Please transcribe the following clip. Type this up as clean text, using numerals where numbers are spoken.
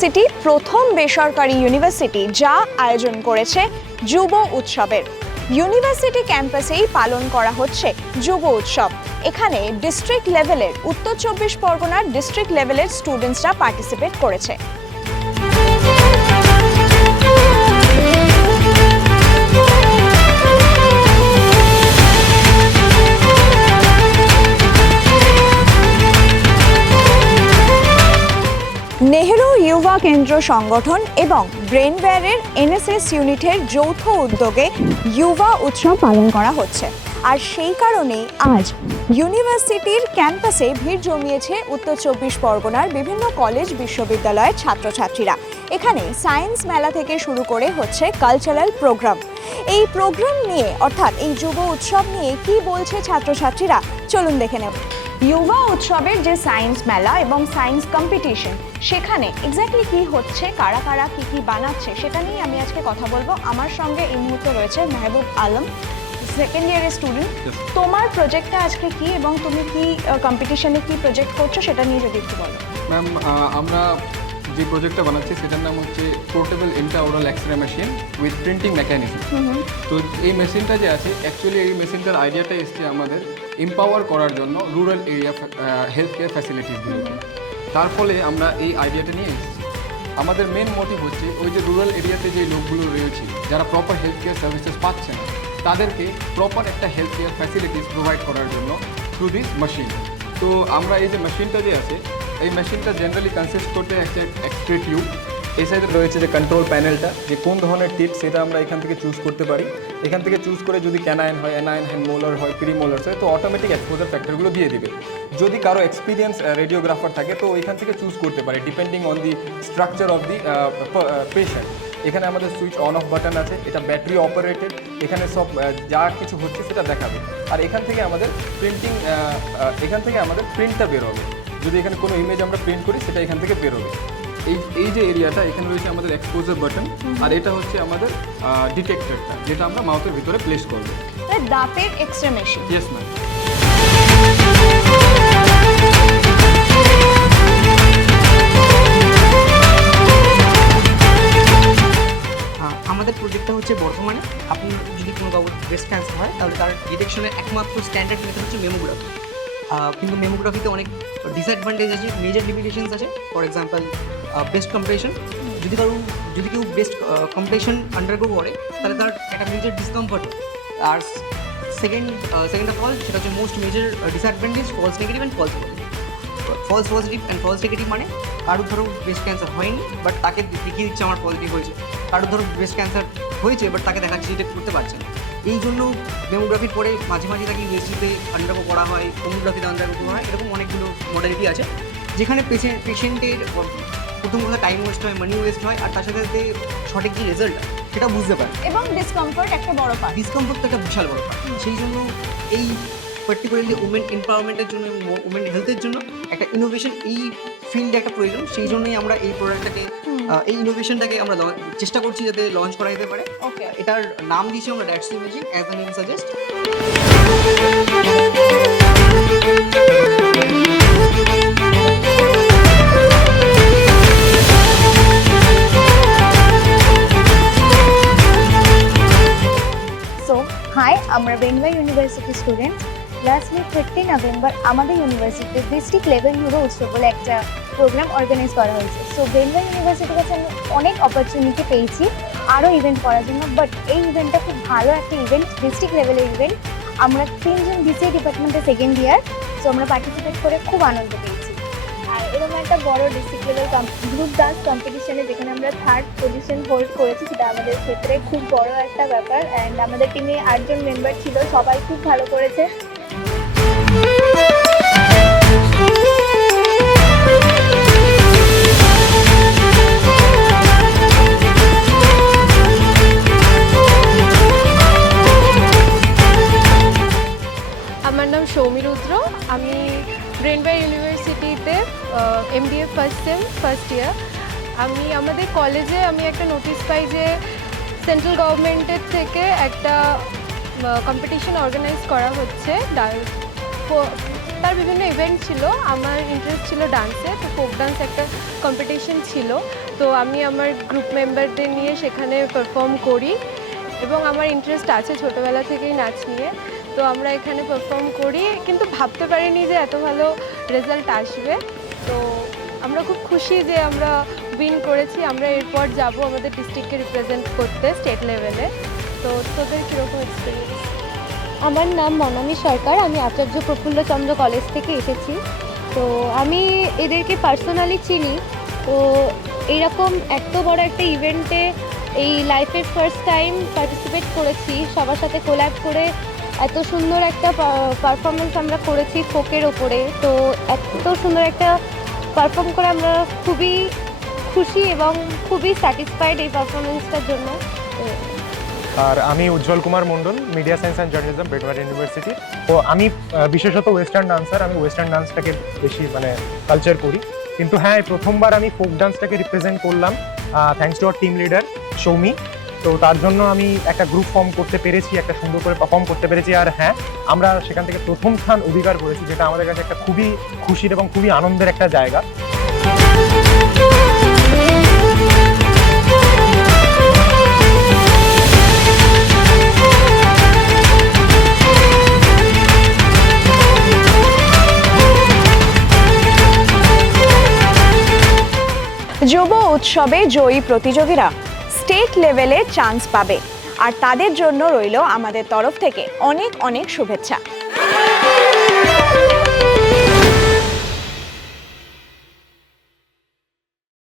University প্রথম বেসরকারি university যা আয়োজন করেছে যুব উৎসবের। ইউনিভার্সিটি ক্যাম্পাসেই পালন করা হচ্ছে যুব উৎসব। এখানে ডিস্ট্রিক্ট লেভেলের উত্তর 24 পরগনার ডিস্ট্রিক্ট লেভেলের স্টুডেন্টসরা পার্টিসিপেট করেছে। নেহেরু ইউবা কেন্দ্র সংগঠন এবং ব্রেনওয়্যারের এনএসএস ইউনিটের যৌথ উদ্যোগে ইউবা উৎসব পালন করা হচ্ছে। আর সেই কারণেই আজ ইউনিভার্সিটির ক্যাম্পাসে ভিড় জমিয়েছে উত্তর 24 পরগনার বিভিন্ন কলেজ বিশ্ববিদ্যালয়ের ছাত্রছাত্রীরা। এখানে সায়েন্স মেলা থেকে শুরু করে হচ্ছে কালচারাল প্রোগ্রাম। এই প্রোগ্রাম নিয়ে অর্থাৎ এই যুব উৎসব নিয়ে কি বলছে ছাত্রছাত্রীরা, চলুন দেখে নেব। ইউবা উৎসবের যে সায়েন্স মেলা এবং সায়েন্স কম্পিটিশন, সেখানে এক্স্যাক্টলি কি হচ্ছে, কারা কারা কি কি বানাচ্ছে, সেটা নিয়ে আমি আজকে কথা বলবো। আমার সঙ্গে এই মুহূর্তে রয়েছে মেহবুব আলম, সেকেন্ড ইয়ারের স্টুডেন্ট। তোমার প্রজেক্টটা আজকে কি এবং তুমি কি কম্পিটিশনে কি প্রজেক্ট করছো সেটা নিয়ে যদি একটু বলো। ম্যাম, আমরা যে প্রজেক্টটা বানাচ্ছি সেটার নাম হচ্ছে portable intraoral X ray machine with printing mechanism. তো এই মেশিনটা যে আছে, অ্যাকচুয়ালি এই মেশিনটার আইডিয়াটা এসছে আমাদের এম্পাওয়ার করার জন্য রুরাল এরিয়া হেলথ কেয়ার ফ্যাসিলিটিসগুলোকে। তার ফলে আমরা এই আইডিয়াটা নিয়ে এসেছি। আমাদের মেন মোটিভ হচ্ছে ওই যে রুরাল এরিয়াতে যে লোকগুলো রয়েছে যারা প্রপার হেলথ কেয়ার সার্ভিসেস পাচ্ছে না, তাদেরকে প্রপার একটা হেলথ কেয়ার ফ্যাসিলিটিস প্রোভাইড করার জন্য থ্রু দিস মেশিন। তো আমরা এই যে মেশিনটা যে আছে, এই মেশিনটা জেনারেলি কনসিস্ট করতে একটা এক্সট্রে টিউব। এই সাইডে রয়েছে যে কন্ট্রোল প্যানেলটা, যে কোন ধরনের টিপ সেটা আমরা এখান থেকে চুজ করতে পারি। এখান থেকে চুজ করে যদি ক্যানাইন হয়, অ্যানাইন হ্যান্ড মোলার হয়, প্রিমোলার্স হয়, তো অটোমেটিক এক্সপোজার ফ্যাক্টরগুলো দিয়ে দিবে। যদি কারো এক্সপিরিয়েন্স রেডিওগ্রাফার থাকে তো এখান থেকে চুজ করতে পারে depending on the structure of the patient. এখানে আমাদের সুইচ অন অফ বাটন আছে, এটা ব্যাটারি অপারেটেড। এখানে সব যা কিছু হচ্ছে সেটা দেখাবে। আর এখান থেকে আমাদের প্রিন্টটা বেরোবে। যদি এখানে কোনো ইমেজ আমরা প্রিন্ট করি সেটা এখান থেকে বেরোবে। এই যে এরিয়াটা, এখানে রয়েছে আমাদের এক্সপোজার বাটন, আর এটা হচ্ছে আমাদের ডিটেক্টরটা, যেটা আমরা মাউথের ভিতরে প্লেস করবো। দাঁতের এক্সরে মেশিন। Yes ma'am. আমাদের প্রজেক্টটা হচ্ছে বর্তমানে আপনার যদি কোনো কাউর ব্রেস্ট ক্যান্সার হয় তাহলে তার ডিটেকশনের একমাত্র স্ট্যান্ডার্ড মেথড হচ্ছে মেমোগ্রাফি। কিন্তু মেমোগ্রাফিতে অনেক ডিসঅ্যাডভান্টেজ আছে, মেজর লিমিটেশনস আছে। ফর এক্সাম্পল ব্রেস্ট কম্প্রেশন, যদি কেউ ব্রেস্ট কম্প্রেশন আন্ডারগো করে তাহলে তার একটা মেজর ডিসকমফর্ট। আর সেকেন্ড অফ অল, সেটা হচ্ছে most major disadvantage false negative and false positive. False positive and false negative মানে কারোর ধরো ব্রেস্ট ক্যান্সার হয়নি বাট তাকে দেখিয়ে দিচ্ছে আমার পজিটিভ হয়েছে, কারোর ধরো ব্রেস্ট ক্যান্সার হয়েছে বাট তাকে দেখাচ্ছে ডিটেক্ট করতে পারছে না। এই জন্য মেমোগ্রাফির পরে মাঝে মাঝে তাকে ইউএসজিতে আন্ডারগো করা হয়, হোমিওগ্রাফিতে আন্ডারগো করা হয়, এরকম অনেকগুলো মডালিটি আছে যেখানে পেশেন্টের প্রথম কথা টাইম ওয়েস্ট হয়, মানি ওয়েস্ট হয়, আর তার সাথে সাথে সঠিক যে রেজাল্ট সেটা বুঝতে পারে। এবং ডিসকমফর্ট একটা বড় পার্ট। ডিসকমফর্ট তো একটা বিশাল বড় পার্ট। সেই জন্য এই পার্টিকুলারলি উমেন এম্পাওয়ারমেন্টের জন্য এবং উমেন হেলথের জন্য একটা ইনোভেশন এই ফিল্ডে একটা প্রয়োজন। সেই জন্যই আমরা এই প্রোডাক্টটাকে, এই ইনোভেশনটাকে আমরা চেষ্টা করছি যাতে লঞ্চ করা যেতে পারে। ওকে, এটার নাম দিয়েছি আমরা ড্যাটস imaging, as the name suggest. Hi, আমরা Bengal University student. Last week 30 November আমাদের ইউনিভার্সিটিতে ডিস্ট্রিক্ট লেভেল ইউরো উৎসব বলে একটা প্রোগ্রাম অর্গানাইজ করা হয়েছে। সো বেঙ্গল ইউনিভার্সিটির কাছে আমি অনেক অপরচুনিটি পেয়েছি আরও ইভেন্ট করার জন্য, বাট এই ইভেন্টটা খুব ভালো একটা ইভেন্ট, ডিস্ট্রিক্ট লেভেলের ইভেন্ট। আমরা 3 জন বিসিএ ডিপার্টমেন্টের সেকেন্ড ইয়ার, সো আমরা পার্টিসিপেট করে খুব আনন্দ পেয়েছি। আর এরকম একটা বড় ডিস্ট্রিক্ট লেভেল গ্রুপ ডান্স কম্পিটিশনে যেখানে আমরা 3rd পজিশন হোল্ড করেছি, সেটা আমাদের ক্ষেত্রে খুব বড় একটা ব্যাপার। অ্যান্ড আমাদের টিমে 8 জন মেম্বার ছিল, সবাই খুব ভালো করেছে। আমার নাম সৌমি রুদ্র, আমি ব্রেনওয়্যার ইউনিভার্সিটিতে MBA ফার্স্ট ইয়ার। আমাদের কলেজে একটা নোটিশ পাই যে সেন্ট্রাল গভর্নমেন্টের থেকে একটা কম্পিটিশন অর্গানাইজ করা হচ্ছে তার বিভিন্ন ইভেন্ট ছিল। আমার ইন্টারেস্ট ছিল ডান্সে, তো ফোক ডান্স একটা কম্পিটিশন ছিল, তো আমি আমার গ্রুপ মেম্বারদের নিয়ে সেখানে পারফর্ম করি এবং আমার ইন্টারেস্ট আছে ছোটোবেলা থেকেই নাচ নিয়ে। তো আমরা এখানে পারফর্ম করি, কিন্তু ভাবতে পারিনি যে এত ভালো রেজাল্ট আসবে। তো আমরা খুব খুশি যে আমরা উইন করেছি। আমরা এরপর যাব আমাদের ডিস্ট্রিক্টকে রিপ্রেজেন্ট করতে স্টেট লেভেলে। তো তোদের কীরকম এক্সপিরিয়েন্স? আমার নাম মনামি সরকার, আমি আচার্য প্রফুল্লচন্দ্র কলেজ থেকে এসেছি। তো আমি এদেরকে পার্সোনালি চিনি। তো এইরকম এত বড় একটা ইভেন্টে এই লাইফের ফার্স্ট টাইম পার্টিসিপেট করেছি, সবার সাথে কোল্যাব করে এত সুন্দর একটা পারফরমেন্স আমরা করেছি ফোকের ওপরে। তো এত সুন্দর একটা পারফর্ম করে আমরা খুবই খুশি এবং খুবই স্যাটিসফাইড এই পারফরমেন্সটার জন্য। আর আমি Ujjwal Kumar Mondal, media science and journalism, Brainware University. তো আমি বিশেষত ওয়েস্টার্ন ডান্সার, আমি ওয়েস্টার্ন ডান্সটাকে বেশি কালচার করি। কিন্তু হ্যাঁ, প্রথমবার আমি ফোক ডান্সটাকে রিপ্রেজেন্ট করলাম thanks to our team leader Soumi. তো তার জন্য আমি একটা গ্রুপ ফর্ম করতে পেরেছি, একটা সুন্দর করে পারফর্ম করতে পেরেছি। আর হ্যাঁ, আমরা সেখান থেকে প্রথম স্থান অধিকার করেছি, যেটা আমাদের কাছে একটা খুবই খুশির এবং খুবই আনন্দের একটা জায়গা। যুব উৎসবে জয়ী প্রতিযোগীরা স্টেট লেভেলে চান্স পাবে, আর তাদের জন্য রইল আমাদের তরফ থেকে অনেক অনেক শুভেচ্ছা।